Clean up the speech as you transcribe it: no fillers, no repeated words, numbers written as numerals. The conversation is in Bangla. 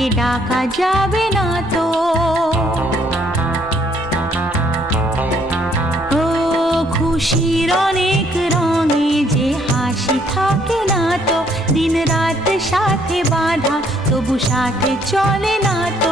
তাকে ডাকা যাবে না তো। ও খুশির অনেক রঙে যে হাসি থাকে না তো, দিন রাত সাথে বাঁধা তবু সাথে চলে না তো।